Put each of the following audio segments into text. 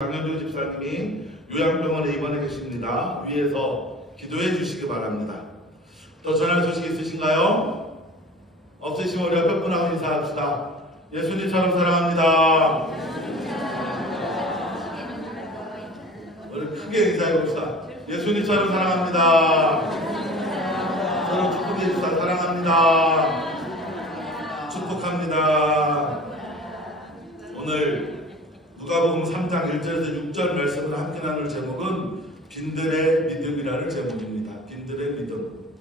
강현종 집사님이 요양병원에 입원해 계십니다. 위에서 기도해 주시기 바랍니다. 더 전할 소식 있으신가요? 없으시면 우리 옆에 분하고 인사합시다. 예수님처럼 사랑합니다. 우리 크게 인사해 봅시다. 예수님처럼 사랑합니다. 서로 축복해 줍시다. 사랑합니다. 축복합니다. 오늘 누가복음 3장 1절에서 6절 말씀을 함께 나눌 제목은 빈들의 믿음이라는 제목입니다. 빈들의 믿음.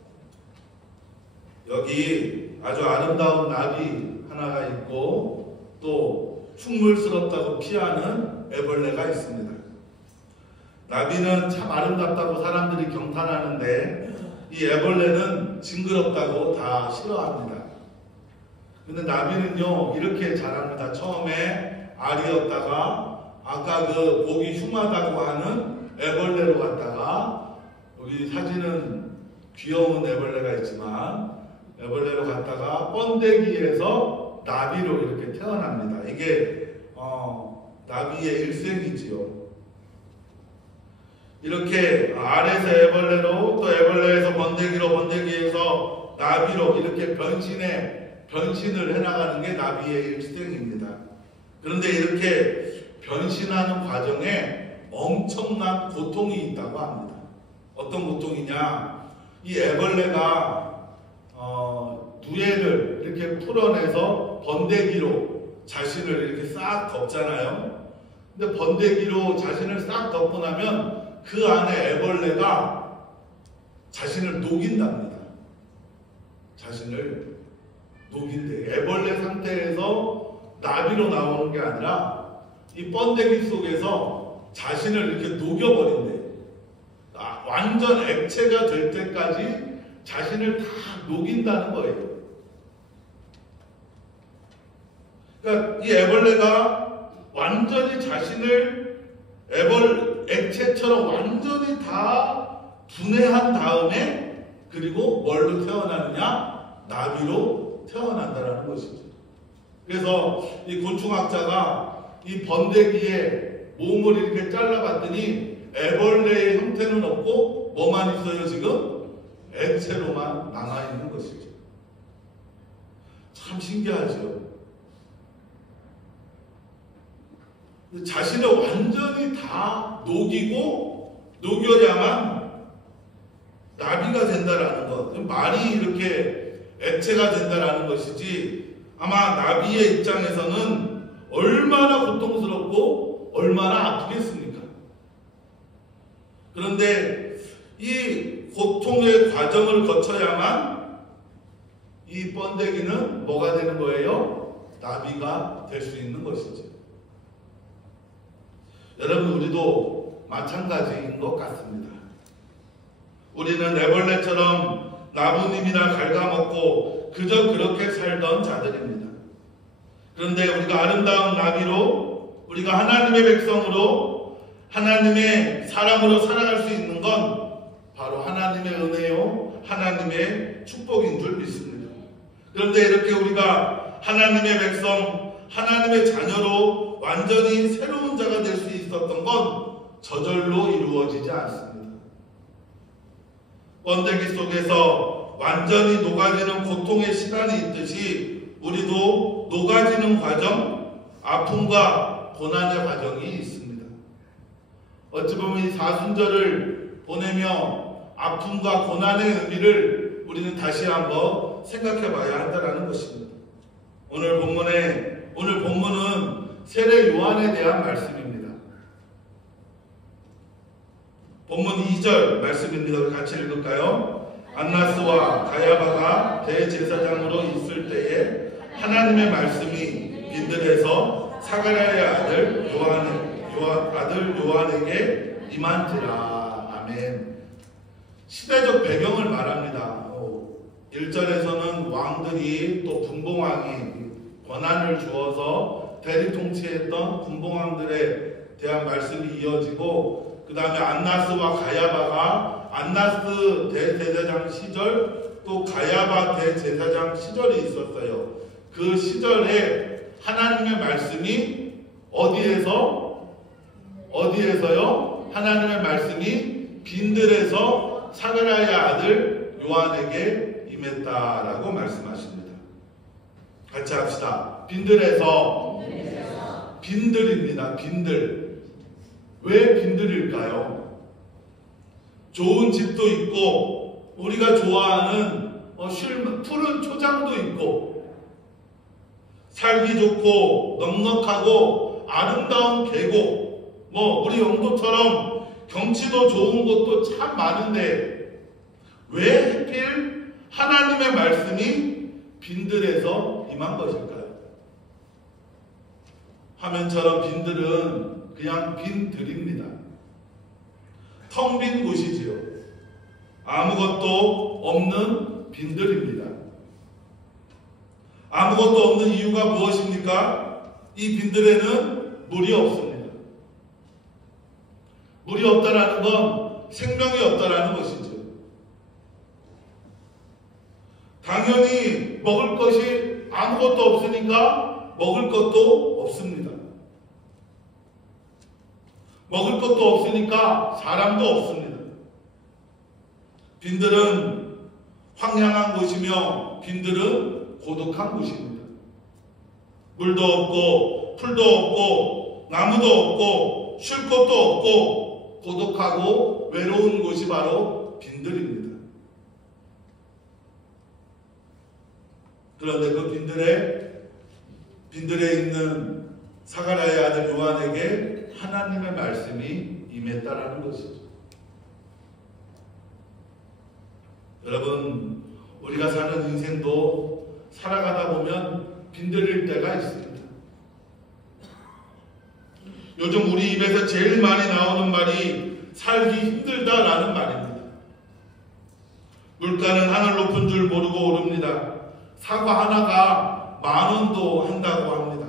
여기 아주 아름다운 나비 하나가 있고 또 흉물스럽다고 피하는 애벌레가 있습니다. 나비는 참 아름답다고 사람들이 경탄하는데 이 애벌레는 징그럽다고 다 싫어합니다. 근데 나비는요 이렇게 자랍니다. 처음에 알이었다가 아까 그 보기 흉하다고 하는 애벌레로 갔다가 여기 사진은 귀여운 애벌레가 있지만 애벌레로 갔다가 번데기에서 나비로 이렇게 태어납니다. 이게 나비의 일생이지요. 이렇게 알에서 애벌레로 또 애벌레에서 번데기로 번데기에서 나비로 이렇게 변신을 해나가는 게 나비의 일생입니다. 그런데 이렇게 변신하는 과정에 엄청난 고통이 있다고 합니다. 어떤 고통이냐? 이 애벌레가 누에를 이렇게 풀어내서 번데기로 자신을 이렇게 싹 덮잖아요. 근데 번데기로 자신을 싹 덮고 나면 그 안에 애벌레가 자신을 녹인답니다. 자신을 녹인대. 애벌레 상태에서 나비로 나오는 게 아니라 이 번데기 속에서 자신을 이렇게 녹여버린대. 완전 액체가 될 때까지 자신을 다 녹인다는 거예요. 그러니까 이 애벌레가 완전히 자신을 액체처럼 완전히 다 분해한 다음에 그리고 뭘로 태어나느냐? 나비로 태어난다는 것이죠. 그래서 이 곤충학자가 이 번데기의 몸을 이렇게 잘라봤더니 애벌레의 형태는 없고 뭐만 있어요 지금? 액체로만 남아있는 것이죠. 참 신기하죠. 자신을 완전히 다 녹여야만 나비가 된다라는 것. 말이 이렇게 액체가 된다라는 것이지 아마 나비의 입장에서는 얼마나 고통스럽고 얼마나 아프겠습니까? 그런데 이 고통의 과정을 거쳐야만 이 번데기는 뭐가 되는 거예요? 나비가 될 수 있는 것이죠. 여러분 우리도 마찬가지인 것 같습니다. 우리는 애벌레처럼 나무님이나 갉아먹고 그저 그렇게 살던 자들입니다. 그런데 우리가 아름다운 나비로 우리가 하나님의 백성으로 하나님의 사람으로 살아갈 수 있는 건 바로 하나님의 은혜요 하나님의 축복인 줄 믿습니다. 그런데 이렇게 우리가 하나님의 백성 하나님의 자녀로 완전히 새로운 자가 될 수 있었던 건 저절로 이루어지지 않습니다. 번데기 속에서 완전히 녹아지는 고통의 시간이 있듯이 우리도 녹아지는 과정, 아픔과 고난의 과정이 있습니다. 어찌 보면 이 사순절을 보내며 아픔과 고난의 의미를 우리는 다시 한번 생각해 봐야 한다는 것입니다. 오늘 본문은 세례 요한에 대한 말씀입니다. 본문 2절 말씀입니다. 우리 같이 읽을까요? 안나스와 가야바가 대제사장으로 있을 때에 하나님의 말씀이 빈들에서 사가랴의 아들 요한에게 임한지라. 아멘. 시대적 배경을 말합니다. 1절에서는 왕들이 또 분봉왕이 권한을 주어서 대리 통치했던 분봉왕들에 대한 말씀이 이어지고 그 다음에 안나스와 가야바가 안나스 대제사장 시절 또 가야바 대제사장 시절이 있었어요. 그 시절에 하나님의 말씀이 어디에서 어디에서요? 하나님의 말씀이 빈들에서 사가랴의 아들 요한에게 임했다라고 말씀하십니다. 같이 합시다. 빈들에서. 빈들입니다. 빈들. 왜 빈들일까요? 좋은 집도 있고 우리가 좋아하는 푸른 초장도 있고 살기 좋고 넉넉하고 아름다운 계곡, 우리 영도처럼 경치도 좋은 곳도 참 많은데 왜 하필 하나님의 말씀이 빈들에서 임한 것일까요? 화면처럼 빈들은 그냥 빈들입니다. 텅 빈 곳이지요. 아무것도 없는 빈들입니다. 아무것도 없는 이유가 무엇입니까? 이 빈들에는 물이 없습니다. 물이 없다라는 건 생명이 없다라는 것이죠. 당연히 먹을 것이 아무것도 없으니까 먹을 것도 없습니다. 먹을 것도 없으니까 사람도 없습니다. 빈들은 황량한 곳이며 빈들은 고독한 곳입니다. 물도 없고 풀도 없고 나무도 없고 쉴 곳도 없고 고독하고 외로운 곳이 바로 빈들입니다. 그런데 그 빈들에 있는 사가랴의 아들 요한에게 하나님의 말씀이 임했다라는 것이죠. 여러분, 우리가 사는 인생도 살아가다 보면 빈들일 때가 있습니다. 요즘 우리 입에서 제일 많이 나오는 말이 살기 힘들다라는 말입니다. 물가는 하늘 높은 줄 모르고 오릅니다. 사과 하나가 10,000원도 한다고 합니다.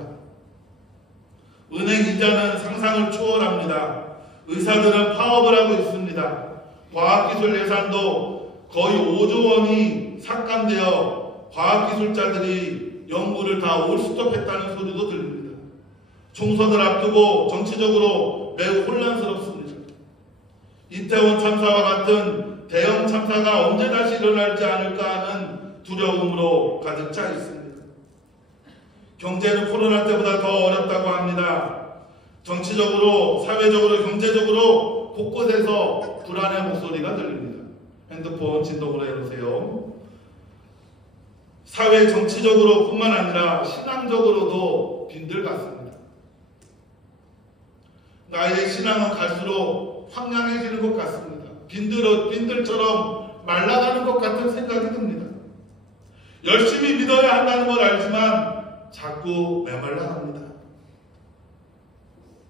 은행 이자는 상상을 초월합니다. 의사들은 파업을 하고 있습니다. 과학기술 예산도 거의 5조 원이 삭감되어 과학기술자들이 연구를 다 올스톱했다는 소리도 들립니다. 총선을 앞두고 정치적으로 매우 혼란스럽습니다. 이태원 참사와 같은 대형 참사가 언제 다시 일어날지 않을까 하는 두려움으로 가득 차 있습니다. 경제는 코로나 때보다 더 어렵다고 합니다. 정치적으로, 사회적으로, 경제적으로 곳곳에서 불안의 목소리가 들립니다. 핸드폰 진동으로 해놓으세요. 사회 정치적으로 뿐만 아니라 신앙적으로도 빈들 같습니다. 나의 신앙은 갈수록 황량해지는 것 같습니다. 빈들처럼 말라가는 것 같은 생각이 듭니다. 열심히 믿어야 한다는 걸 알지만 자꾸 메말라 합니다.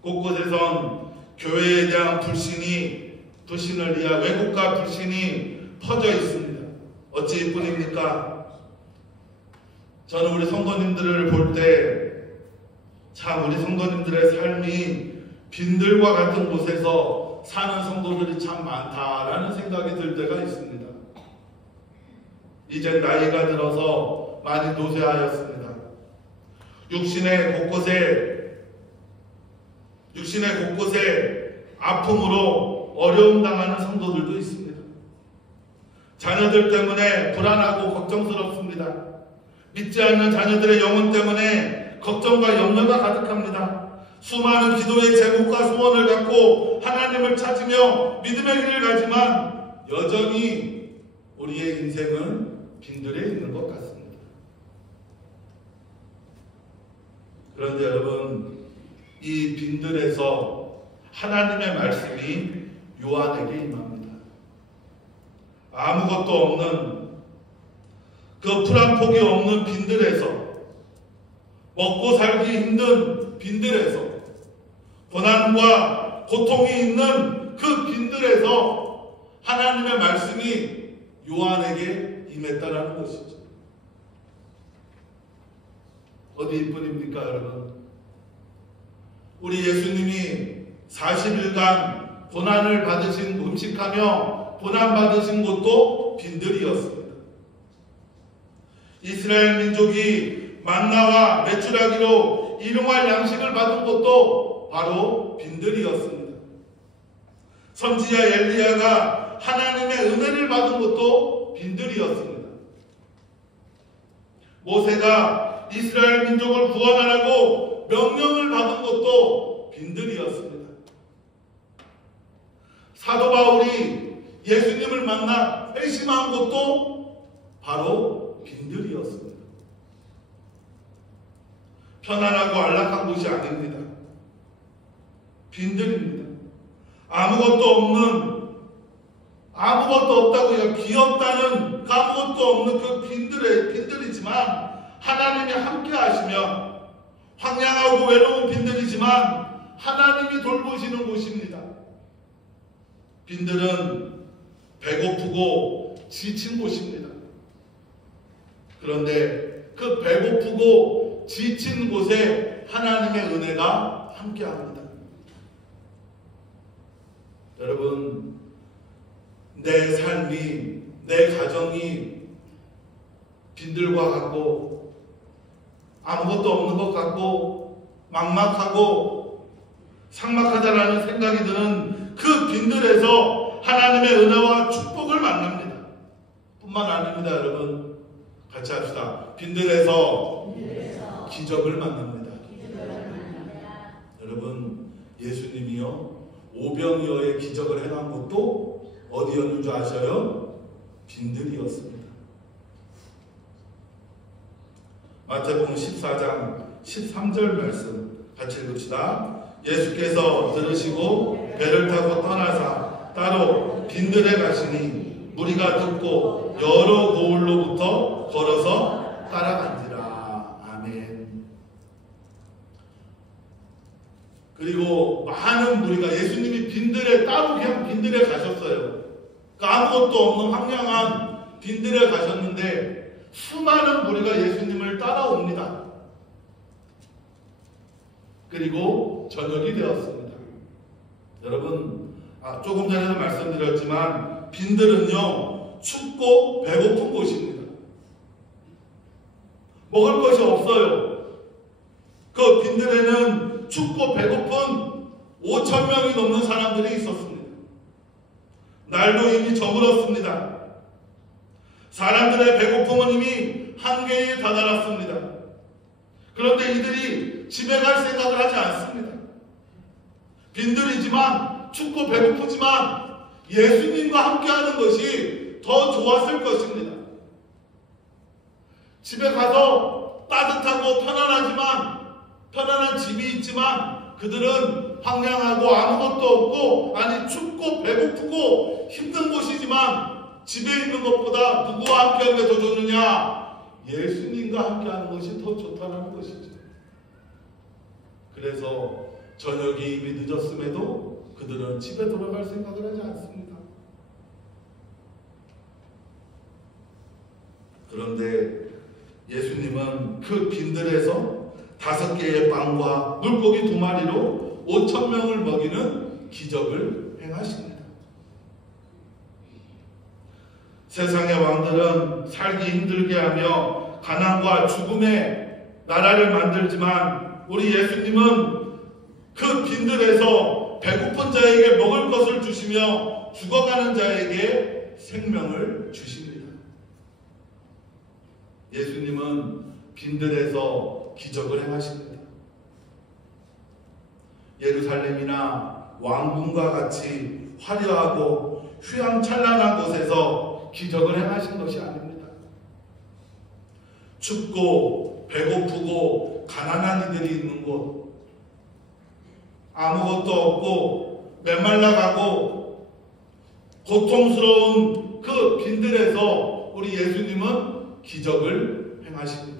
곳곳에선 교회에 대한 불신을 위한 왜곡과 불신이 퍼져 있습니다. 어찌 뿐입니까? 저는 우리 성도님들을 볼 때 참 우리 성도님들의 삶이 빈들과 같은 곳에서 사는 성도들이 참 많다라는 생각이 들 때가 있습니다. 이제 나이가 들어서 많이 노쇠하였습니다. 육신의 곳곳에 아픔으로 어려움 당하는 성도들도 있습니다. 자녀들 때문에 불안하고 걱정스럽습니다. 믿지 않는 자녀들의 영혼 때문에 걱정과 염려가 가득합니다. 수많은 기도의 제목과 소원을 갖고 하나님을 찾으며 믿음의 길을 가지만 여전히 우리의 인생은 빈들에 있는 것 같습니다. 그런데 여러분, 이 빈들에서 하나님의 말씀이 요한에게 임합니다. 아무것도 없는 그 풀 한 폭이 없는 빈들에서, 먹고 살기 힘든 빈들에서, 고난과 고통이 있는 그 빈들에서 하나님의 말씀이 요한에게 임했다라는 것이죠. 어디뿐입니까, 여러분? 우리 예수님이 40일간 고난을 받으신, 음식하며 고난받으신 곳도 빈들이었습니다. 이스라엘 민족이 만나와 메추라기로 일용할 양식을 받은 곳도 바로 빈들이었습니다. 선지자 엘리야가 하나님의 은혜를 받은 것도 빈들이었습니다. 모세가 이스라엘 민족을 구원하라고 명령을 받은 것도 빈들이었습니다. 사도 바울이 예수님을 만나 회심한 것도 바로 빈들이었습니다. 편안하고 안락한 곳이 아닙니다. 빈들입니다. 아무것도 없다고요. 귀엽다는 아무것도 없는 그 빈들이지만 하나님이 함께 하시며 황량하고 외로운 빈들이지만 하나님이 돌보시는 곳입니다. 빈들은 배고프고 지친 곳입니다. 그런데 그 배고프고 지친 곳에 하나님의 은혜가 함께합니다. 여러분, 내 삶이, 내 가정이 빈들과 같고 아무것도 없는 것 같고 막막하고 삭막하다라는 생각이 드는 그 빈들에서 하나님의 은혜와 축복을 만납니다. 뿐만 아닙니다. 여러분, 같이 합시다. 빈들에서 기적을 만납니다. 여러분, 예수님이요 오병이어의 기적을 행한 것도 어디였는 줄 아셔요? 빈들이었습니다. 마태복음 14장 13절 말씀 같이 읽읍시다. 예수께서 들으시고 배를 타고 떠나사 따로 빈들에 가시니 무리가 듣고 여러 고을로부터 걸어서 따라간지라. 아멘. 그리고 많은 무리가 예수님이 빈들에 따로 그냥 빈들에 가셨어요. 그러니까 아무것도 없는 황량한 빈들에 가셨는데 수많은 무리가 예수님을 따라옵니다. 그리고 저녁이 되었습니다. 여러분, 조금 전에도 말씀드렸지만 빈들은요 춥고 배고픈 곳입니다. 먹을 것이 없어요. 그 빈들에는 춥고 배고픈 5,000명이 넘는 사람들이 있었습니다. 날도 이미 저물었습니다. 사람들의 배고픔은 이미 한계에 다다랐습니다. 그런데 이들이 집에 갈 생각을 하지 않습니다. 빈들이지만 춥고 배고프지만 예수님과 함께하는 것이 더 좋았을 것입니다. 집에 가서 따뜻하고 편안한 집이 있지만 그들은 황량하고 아무것도 없고 춥고 배고프고 힘든 곳이지만 집에 있는 것보다 누구와 함께하는 게 더 좋느냐? 예수님과 함께하는 것이 더 좋다는 것이죠. 그래서 저녁이 이미 늦었음에도 그들은 집에 돌아갈 생각을 하지 않습니다. 그런데 예수님은 그 빈들에서 5개의 빵과 물고기 2마리로 5,000명을 먹이는 기적을 행하십니다. 세상의 왕들은 살기 힘들게 하며 가난과 죽음의 나라를 만들지만 우리 예수님은 그 빈들에서 배고픈 자에게 먹을 것을 주시며 죽어가는 자에게 생명을 주십니다. 예수님은 빈들에서 기적을 행하십니다. 예루살렘이나 왕궁과 같이 화려하고 휘황찬란한 곳에서 기적을 행하신 것이 아닙니다. 춥고 배고프고 가난한 이들이 있는 곳, 아무것도 없고 메말라가고 고통스러운 그 빈들에서 우리 예수님은 기적을 행하십니다.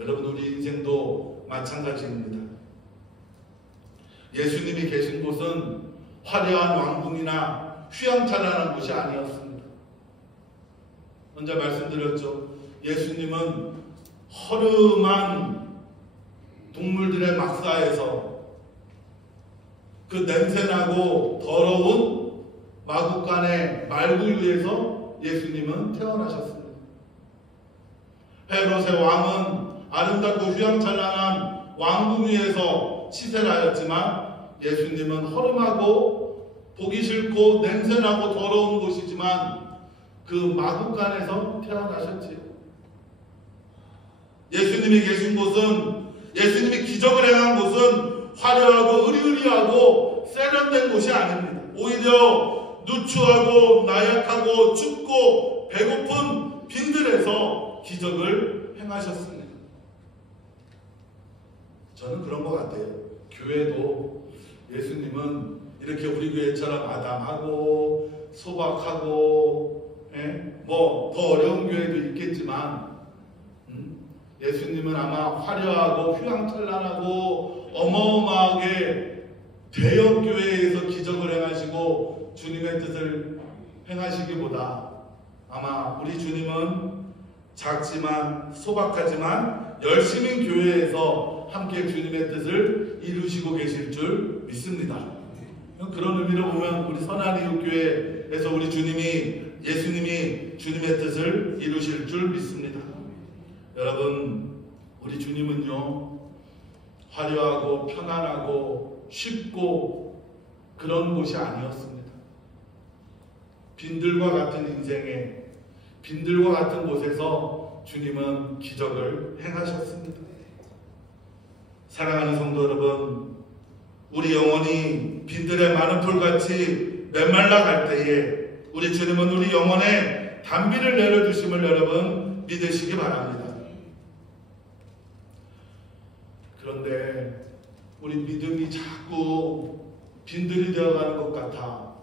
여러분, 우리 인생도 마찬가지입니다. 예수님이 계신 곳은 화려한 왕궁이나 휘황찬란한 곳이 아니었습니다. 먼저 말씀드렸죠. 예수님은 허름한 동물들의 막사에서 그 냄새나고 더러운 마구간의 말구유에서 예수님은 태어나셨습니다. 헤롯의 왕은 아름답고 휘황찬란한 왕궁 위에서 시세를 하였지만 예수님은 허름하고 보기 싫고 냄새나고 더러운 곳이지만 그 마구간에서 태어나셨지요. 예수님이 계신 곳은, 예수님이 기적을 행한 곳은 화려하고 으리으리하고 세련된 곳이 아닙니다. 오히려 누추하고 나약하고 춥고 배고픈 빈들에서 기적을 행하셨습니다. 저는 그런 것 같아요. 교회도 예수님은 이렇게 우리 교회처럼 아담하고 소박하고 뭐 더 어려운 교회도 있겠지만 예수님은 아마 화려하고 휘황찬란하고 어마어마하게 대형 교회에서 기적을 행하시고 주님의 뜻을 행하시기보다 아마 우리 주님은 작지만 소박하지만 열심인 교회에서 함께 주님의 뜻을 이루시고 계실 줄 믿습니다. 그런 의미로 보면 우리 선한이웃교회에서 우리 예수님이 주님의 뜻을 이루실 줄 믿습니다. 여러분, 우리 주님은요, 화려하고 편안하고 쉽고 그런 곳이 아니었습니다. 빈들과 같은 인생에, 빈들과 같은 곳에서 주님은 기적을 행하셨습니다. 사랑하는 성도 여러분, 우리 영혼이 빈들의 많은 풀같이 메말라 갈 때에 우리 주님은 우리 영혼에 단비를 내려주심을 여러분 믿으시기 바랍니다. 그런데 우리 믿음이 자꾸 빈들이 되어가는 것 같아.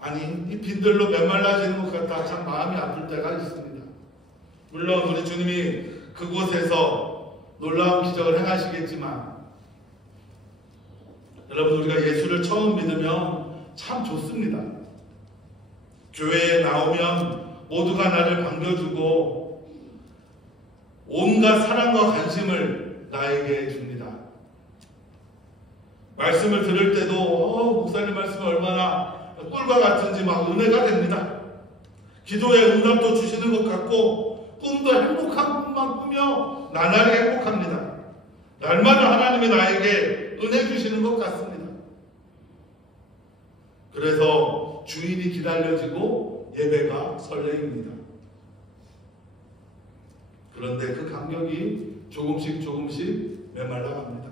아니, 이 빈들로 메말라지는 것 같아 참 마음이 아플 때가 있습니다. 물론 우리 주님이 그곳에서 놀라운 기적을 행하시겠지만 여러분, 우리가 예수를 처음 믿으면 참 좋습니다. 교회에 나오면 모두가 나를 반겨주고 온갖 사랑과 관심을 나에게 줍니다. 말씀을 들을 때도 목사님 말씀이 얼마나 꿀과 같은지 막 은혜가 됩니다. 기도에 응답도 주시는 것 같고 꿈도 행복한 꿈만 꾸며 나날이 행복합니다. 날마다 하나님이 나에게 은혜 주시는 것 같습니다. 그래서 주일이 기다려지고 예배가 설레입니다. 그런데 그 간격이 조금씩 메말라갑니다.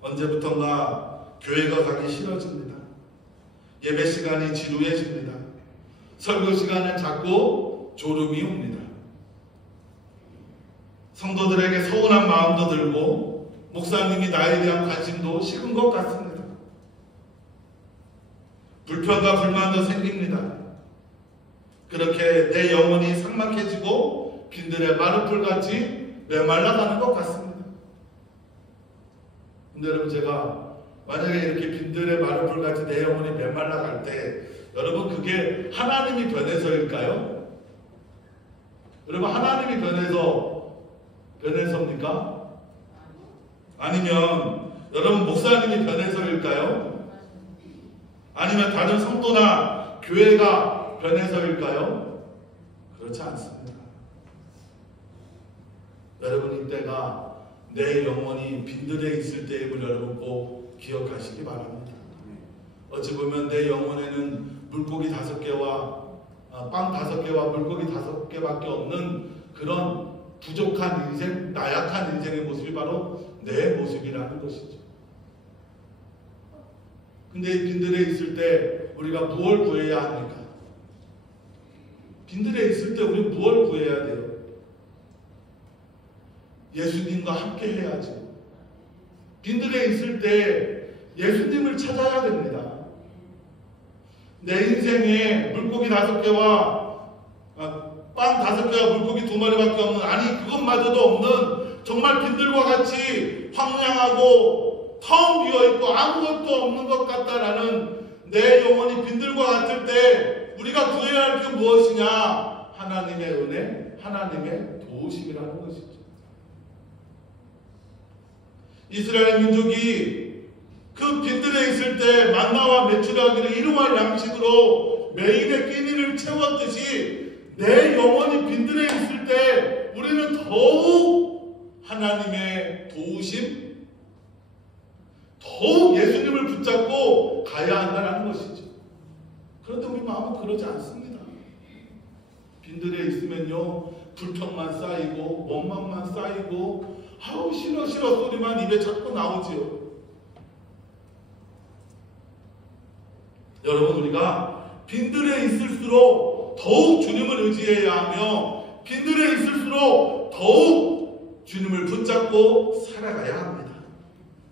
언제부턴가 교회가 가기 싫어집니다. 예배 시간이 지루해집니다. 설교 시간은 자꾸 졸음이 옵니다. 성도들에게 서운한 마음도 들고 목사님이 나에 대한 관심도 식은 것 같습니다. 불평과 불만도 생깁니다. 그렇게 내 영혼이 삭막해지고 빈들의 마른 풀같이 메말라가는 것 같습니다. 근데 여러분, 제가 만약에 이렇게 빈들의 마른 풀같이 내 영혼이 메말라갈 때 여러분, 그게 하나님이 변해서일까요? 여러분, 하나님이 변해서입니까? 아니면 여러분, 목사님이 변해서일까요? 아니면 다른 성도나 교회가 변해서일까요? 그렇지 않습니다. 여러분, 이때가 내 영혼이 빈들에 있을 때임을 여러분 꼭 기억하시기 바랍니다. 어찌 보면 내 영혼에는 물고기 5개와 빵 5개와 물고기 5개밖에 없는 그런 부족한 인생, 나약한 인생의 모습이 바로 내 모습이라는 것이죠. 근데 빈들에 있을 때 우리가 무엇을 구해야 합니까? 빈들에 있을 때 우리 무엇을 구해야 돼요? 예수님과 함께 해야죠. 빈들에 있을 때 예수님을 찾아야 됩니다. 내 인생에 물고기 5개와 빵 5개와 물고기 2마리밖에 없는, 아니 그것마저도 없는 정말 빈들과 같이 황량하고 텅 비어있고 아무것도 없는 것 같다라는 내 영혼이 빈들과 같을 때 우리가 구해야 할 게 무엇이냐? 하나님의 은혜, 하나님의 도우심이라는 것이죠. 이스라엘 민족이 그 빈들에 있을 때 만나와 메추라기를 일용할 양식으로 매일의 끼니를 채웠듯이 내 영혼이 빈들에 있을 때 우리는 더욱 하나님의 도우심, 더욱 예수님을 붙잡고 가야 한다는 것이죠. 그런데 우리 마음은 그러지 않습니다. 빈들에 있으면요, 불평만 쌓이고 원망만 쌓이고 아우 싫어 소리만 입에 자꾸 나오지요. 여러분, 우리가 빈들에 있을수록 더욱 주님을 의지해야 하며 빈들에 있을수록 더욱 주님을 붙잡고 살아가야 합니다.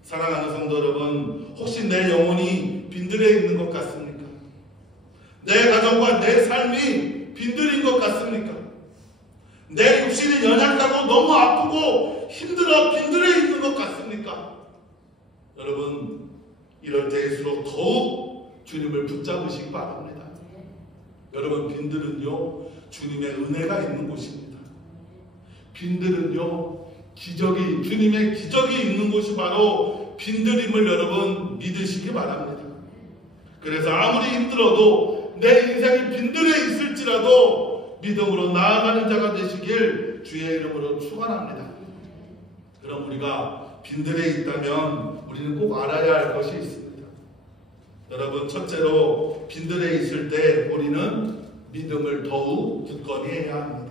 사랑하는 성도 여러분, 혹시 내 영혼이 빈들에 있는 것 같습니까? 내 가정과 내 삶이 빈들인 것 같습니까? 내 육신이 연약하고 너무 아프고 힘들어 빈들에 있는 것 같습니까? 여러분, 이럴 때일수록 더욱 주님을 붙잡으시기 바랍니다. 여러분, 빈들은요, 주님의 은혜가 있는 곳입니다. 빈들은요, 주님의 기적이 있는 곳이 바로 빈들임을 여러분 믿으시기 바랍니다. 그래서 아무리 힘들어도 내 인생이 빈들에 있을지라도 믿음으로 나아가는 자가 되시길 주의 이름으로 축원합니다. 그럼 우리가 빈들에 있다면 우리는 꼭 알아야 할 것이 있습니다. 여러분, 첫째로 빈들에 있을 때 우리는 믿음을 더욱 굳건히 해야 합니다.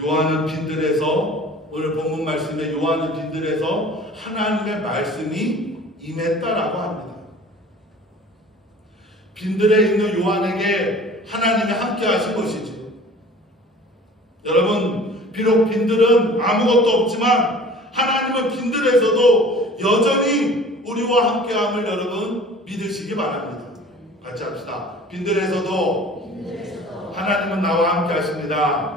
요한은 빈들에서, 오늘 본문 말씀에 요한은 빈들에서 하나님의 말씀이 임했다라고 합니다. 빈들에 있는 요한에게 하나님이 함께 하신 것이죠. 여러분, 비록 빈들은 아무것도 없지만 하나님은 빈들에서도 여전히 우리와 함께함을 여러분 믿으시기 바랍니다. 같이 합시다. 빈들에서도 하나님은 나와 함께 하십니다.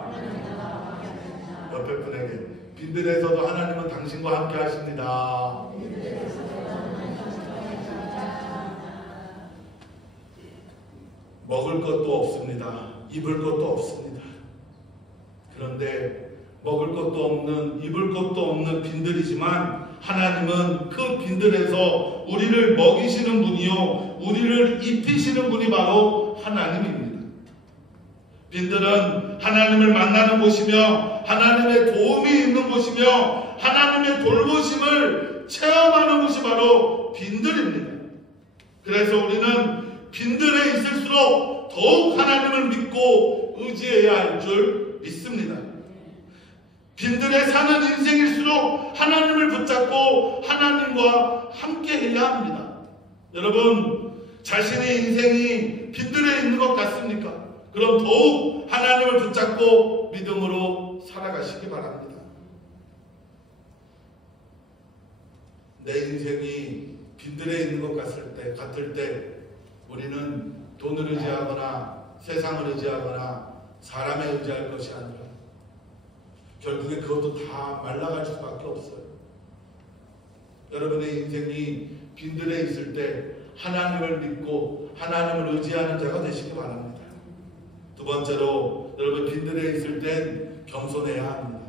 옆에 분에게, 빈들에서도 하나님은 당신과 함께 하십니다. 먹을 것도 없습니다. 입을 것도 없습니다. 그런데 먹을 것도 없는, 입을 것도 없는 빈들이지만 하나님은 그 빈들에서 우리를 먹이시는 분이요, 우리를 입히시는 분이 바로 하나님입니다. 빈들은 하나님을 만나는 곳이며 하나님의 도움이 있는 곳이며 하나님의 돌보심을 체험하는 곳이 바로 빈들입니다. 그래서 우리는 빈들에 있을수록 더욱 하나님을 믿고 의지해야 할 줄 믿습니다. 빈들에 사는 인생일수록 하나님을 붙잡고 하나님과 함께 해야 합니다. 여러분, 자신의 인생이 빈들에 있는 것 같습니까? 그럼 더욱 하나님을 붙잡고 믿음으로 살아가시기 바랍니다. 내 인생이 빈들에 있는 것 같을 때 우리는 돈을 의지하거나 세상을 의지하거나 사람에 의지할 것이 아니라 결국에 그것도 다 말라갈 수밖에 없어요. 여러분의 인생이 빈들에 있을 때 하나님을 믿고 하나님을 의지하는 자가 되시기 바랍니다. 두 번째로, 여러분 빈들에 있을 땐 겸손해야 합니다.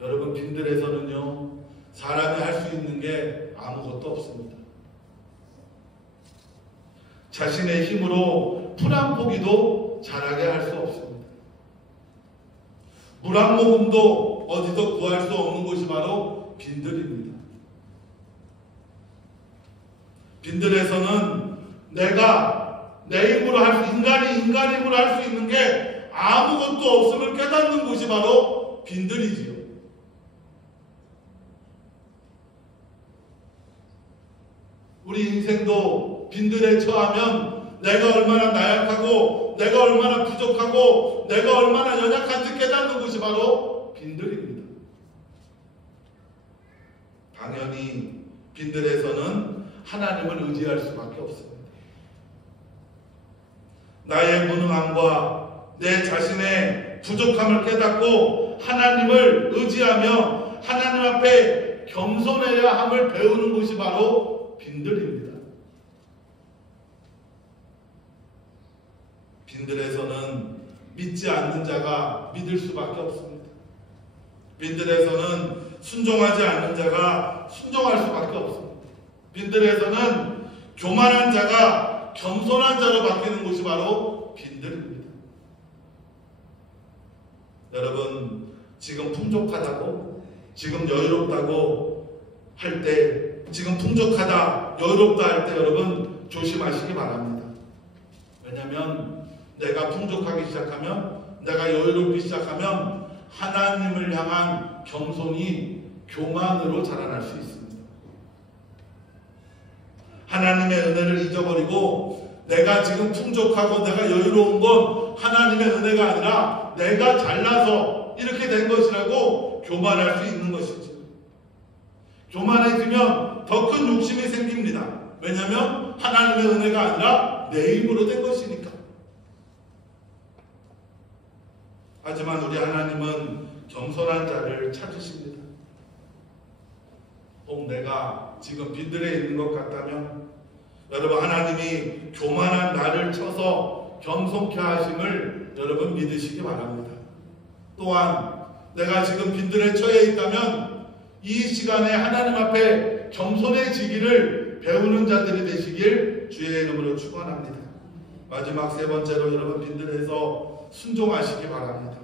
여러분, 빈들에서는요, 사람이 할 수 있는 게 아무것도 없습니다. 자신의 힘으로 풀 한 포기도 자라게 할 수 없습니다. 물 한 모금도 어디서 구할 수 없는 곳이 바로 빈들입니다. 빈들에서는 내가 내 힘으로 인간이 힘으로 할 수 있는 게 아무것도 없음을 깨닫는 곳이 바로 빈들이지요. 우리 인생도 빈들에 처하면 내가 얼마나 나약하고 내가 얼마나 부족하고 내가 얼마나 연약한지 깨닫는 곳이 바로 빈들입니다. 당연히 빈들에서는 하나님을 의지할 수밖에 없습니다. 나의 무능함과 내 자신의 부족함을 깨닫고 하나님을 의지하며 하나님 앞에 겸손해야 함을 배우는 곳이 바로 빈들입니다. 빈들에서는 믿지 않는 자가 믿을 수밖에 없습니다. 빈들에서는 순종하지 않는 자가 순종할 수밖에 없습니다. 빈들에서는 교만한 자가 겸손한 자로 바뀌는 곳이 바로 빈들입니다. 여러분, 지금 풍족하다고 지금 여유롭다고 할 때, 지금 풍족하다, 여유롭다 할 때 여러분 조심하시기 바랍니다. 왜냐하면 내가 풍족하기 시작하면, 내가 여유롭기 시작하면 하나님을 향한 겸손이 교만으로 자라날 수 있습니다. 하나님의 은혜를 잊어버리고 내가 지금 풍족하고 내가 여유로운 건 하나님의 은혜가 아니라 내가 잘나서 이렇게 된 것이라고 교만할 수 있는 것이죠. 교만해지면 더 큰 욕심이 생깁니다. 왜냐하면 하나님의 은혜가 아니라 내 힘으로 된 것이니까. 하지만 우리 하나님은 겸손한 자를 찾으십니다. 혹 내가 지금 빈들에 있는 것 같다면 여러분, 하나님이 교만한 나를 쳐서 겸손케 하심을 여러분 믿으시기 바랍니다. 또한 내가 지금 빈들에 처해 있다면 이 시간에 하나님 앞에 겸손해지기를 배우는 자들이 되시길 주의 이름으로 축원합니다. 마지막 세 번째로 여러분, 빈들에서 순종하시기 바랍니다.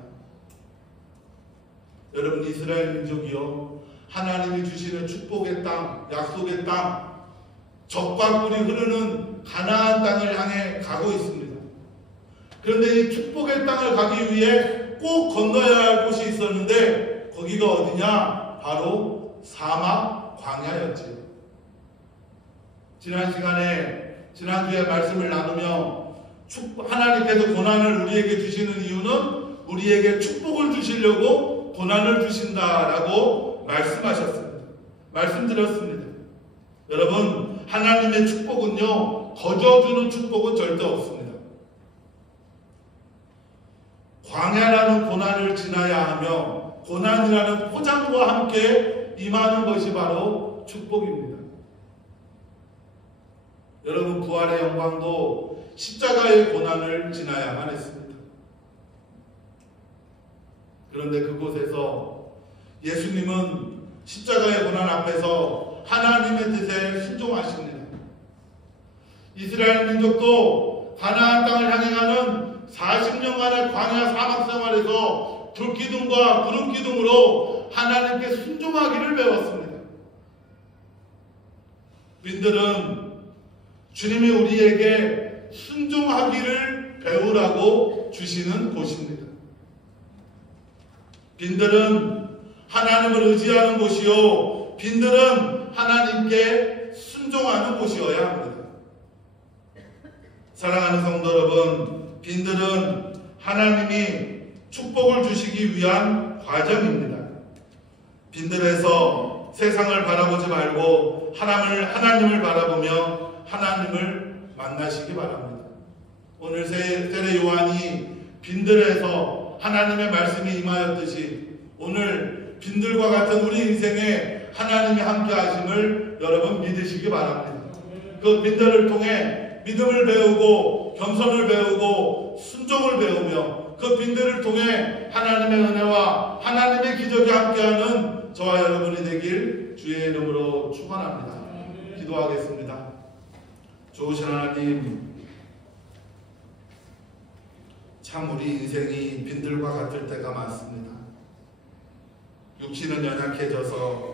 여러분, 이스라엘 민족이요, 하나님이 주시는 축복의 땅, 약속의 땅, 젖과 꿀이 흐르는 가나안 땅을 향해 가고 있습니다. 그런데 이 축복의 땅을 가기 위해 꼭 건너야 할 곳이 있었는데 거기가 어디냐? 바로 사막 광야였지요. 지난주에 말씀을 나누며 하나님께서 고난을 우리에게 주시는 이유는 우리에게 축복을 주시려고 고난을 주신다라고 말씀드렸습니다. 여러분, 하나님의 축복은요, 거저주는 축복은 절대 없습니다. 광야라는 고난을 지나야 하며 고난이라는 포장과 함께 임하는 것이 바로 축복입니다. 여러분, 부활의 영광도 십자가의 고난을 지나야만 했습니다. 그런데 그곳에서 예수님은 십자가의 고난 앞에서 하나님의 뜻에 순종하십니다. 이스라엘 민족도 가나안 땅을 향해 가는 40년간의 광야 사막 생활에서 불기둥과 구름기둥으로 하나님께 순종하기를 배웠습니다. 빈들은 주님이 우리에게 순종하기를 배우라고 주시는 곳입니다. 빈들은 하나님을 의지하는 곳이요, 빈들은 하나님께 순종하는 곳이어야 합니다. 사랑하는 성도 여러분, 빈들은 하나님이 축복을 주시기 위한 과정입니다. 빈들에서 세상을 바라보지 말고 하나님을 바라보며 하나님을 만나시기 바랍니다. 오늘 세례 요한이 빈들에서 하나님의 말씀이 임하였듯이 오늘 빈들과 같은 우리 인생에 하나님이 함께 하심을 여러분 믿으시기 바랍니다. 그 빈들을 통해 믿음을 배우고 겸손을 배우고 순종을 배우며 그 빈들을 통해 하나님의 은혜와 하나님의 기적이 함께하는 저와 여러분이 되길 주의 이름으로 축원합니다. 기도하겠습니다. 좋으신 하나님, 참 우리 인생이 빈들과 같을 때가 많습니다. 육신은 연약해져서